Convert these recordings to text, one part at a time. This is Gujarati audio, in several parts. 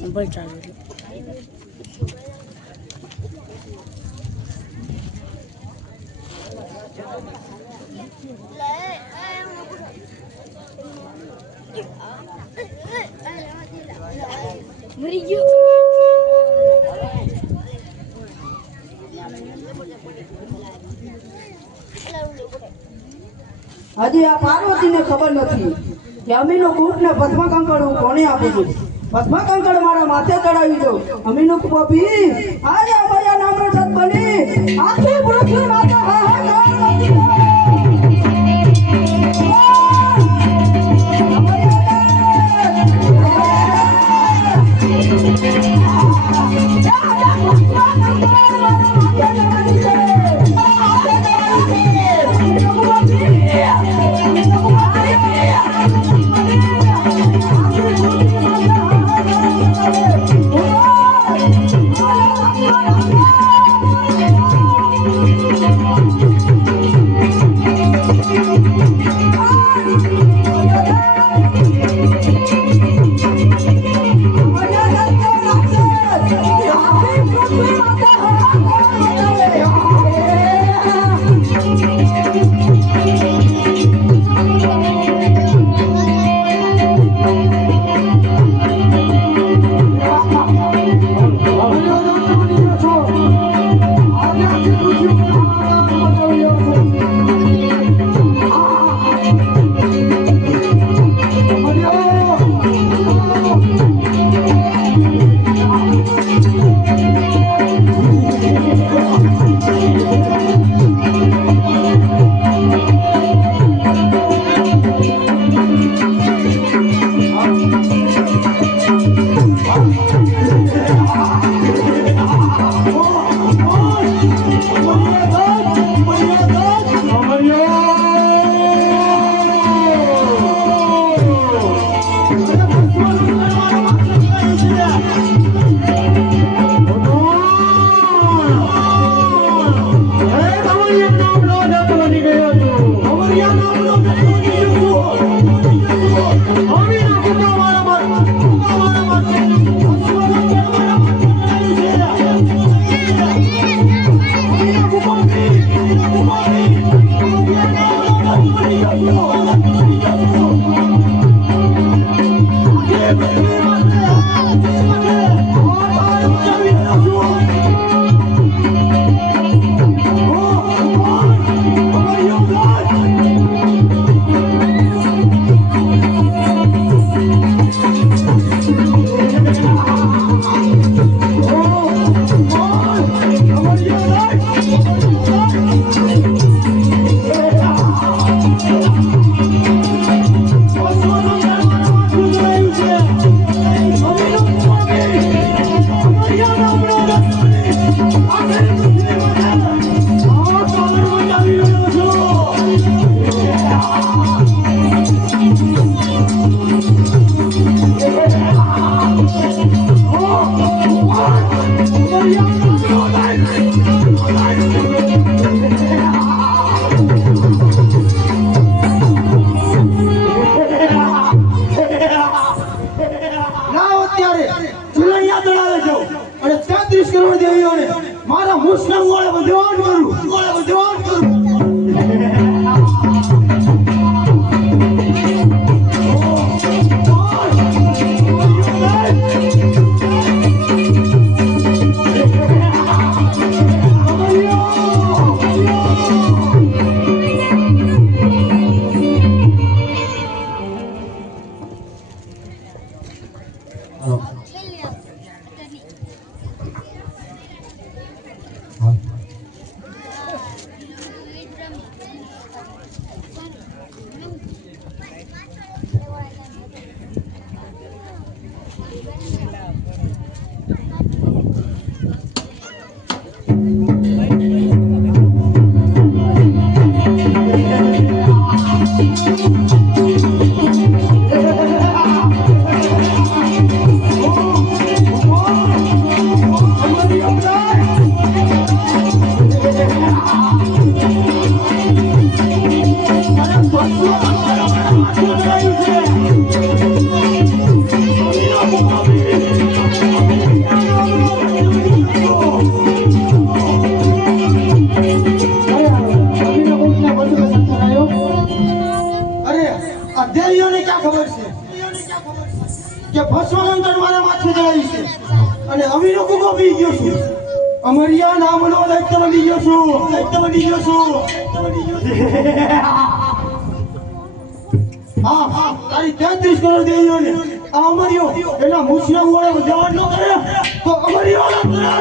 ભાઈ ચાલુ મરી ગયો હજી આ પાર્વતીને ખબર નથી કે અમીનો કૂટ ને ભસ્મ કંકડ હું કોને આપું છું. ભસ્મ કંકડ મારા માથે ચડાવી દો. અમીનો કૂપી આજે અમારા નામનો સત બની આખી પૃથ્વી માતા હાહાકાર મચી ગયો. મારા મુસ્લિમ ગોળે બધવાન કરું. Oh ભસ્માંકર મારા માથે ચડાવી છે અને અમીનો કુકો પી ગયો છું અમરિયા નામનો દૈત્ય બની ગયો છું હા તારી 33 કરોડ દેવીઓ ને આ અમરિયો એના મુછના મોડે જવાન ન કરે તો અમરિયો ન કરે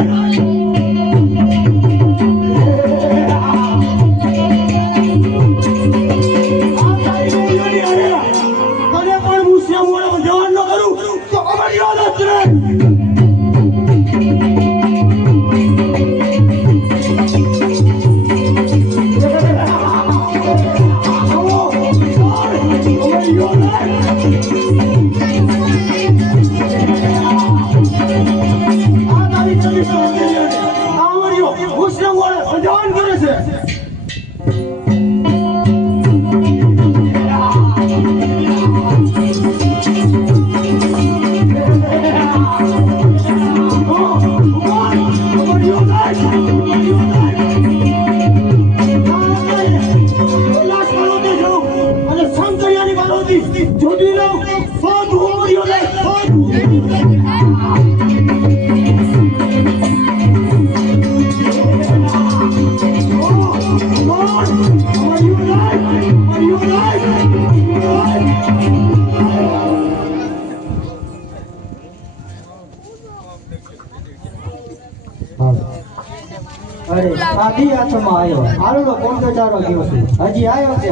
અરે આધી હાથમાં આવ્યો હાલો કોણ તો ચારો ગયો છે હજી આવ્યો છે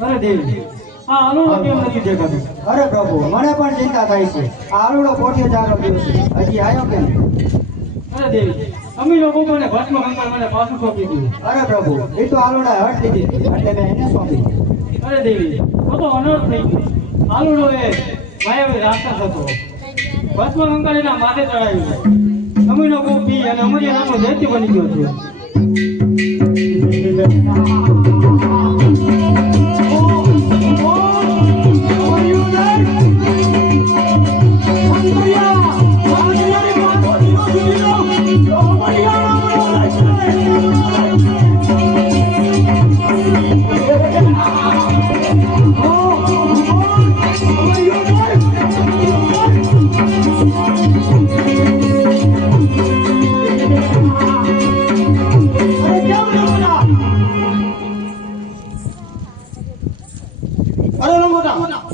અરે દેવી આ આલુડો કેમ નથી દેખાતો અરે પ્રભુ મને પણ ચિંતા થાય છે આ આલુડો કોઠે ચારો ગયો છે હજી આવ્યો કેમ અરે દેવી અમી લોકો મને ભસ્મ કંકર મને પાછું સોંપી દીધું અરે પ્રભુ એ તો આલુડા હટ દીધી એટલે મેં એને સોંપી અરે દેવી તો અનર્થ થઈ ગયો આલુડો એ માયાવી રાક્ષસ હતો ભસ્મ કંકર એના માથે ચડાવ્યું અમીનો ગોપી અને અમરિયા નામનો દૈત્ય બની ગયો છે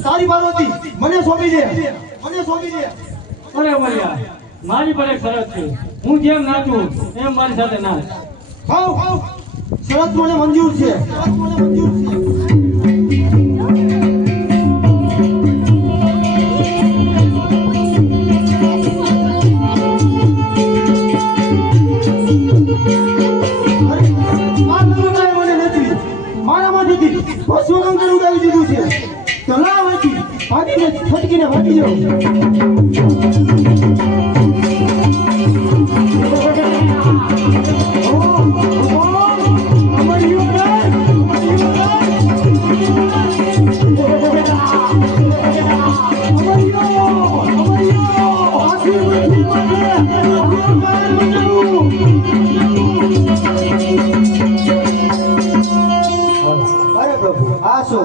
સારી પાર્વતી મને સોંપી દે અરે મરિયા મારી પર એક શરત છે હું જેમ નાચું એમ મારી સાથે નાચ હાઉ શરત મને મંજૂર છે મારામાંથી ભસ્મકંકર ઉડાવી દીધું છે તલાવથી ભાગીને છટકીને ભાગી જાઓ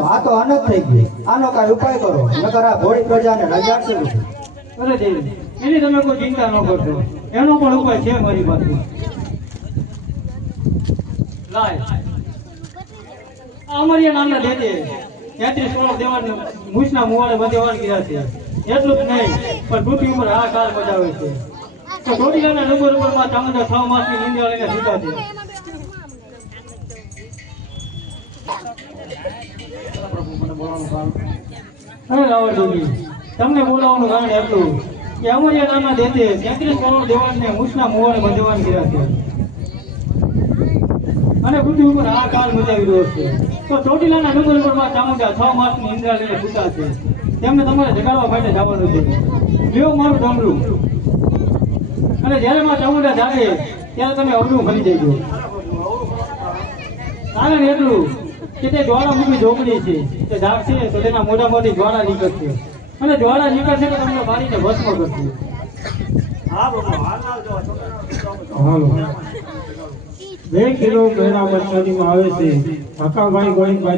આ તો અનક થઈ ગઈ આનો કાંઈ ઉપાય કરો નકર આ ભોળી પ્રજાને રજાડશે અરે દેવી એની તમે કોઈ ચિંતા ન કરશો એનો પણ ઉપાય છે મારી પાસે લાય અમરિયા નામના દેતે 33 કરોડ દેવાને મૂછના મુવાડે બધેવાન કર્યા છે એટલું જ નહીં પણ પૃથ્વી ઉપર આ કાળ બજાવે છે તો ચોટીલાના ડુંગર ઉપરમાં ચામુંડા 6 માસની નિંદ્રા લઈને સૂતા છે અરે રાવણજી તમને બોલાવવાનું કારણ એટલું કે અમરિયા નામના દેતે 33 કરોડ દેવાનને મૂછના મુવાડે બધેવાન કર્યા છે અને પૃથ્વી ઉપર આ કાળ મચાવી રહ્યો છે તો ચોટીલાના ડુંગર ઉપરમાં ચામુંડા 6 માસની નિંદ્રા લઈને સૂતા છે તેમને તમારે જગાડવા માટે જવાનું છે લ્યો મારું ડમરું અને જ્યારે માં ચામુંડા જાગે ત્યારે તમે અવળું ફરી જજો કારણ એટલું કે તે જ્વાળામુખી ઝોપડી છે તે જાગશે તો તેના મોઢામાંથી જ્વાળા નીકળશે અને જ્વાળા નીકળશે તો તમને મારીને ભસ્મ કરશે હાલો 2 કિલો પેડા બચ્ચાની માં આવે છે કાકાભાઈ ગોવિંદભાઈ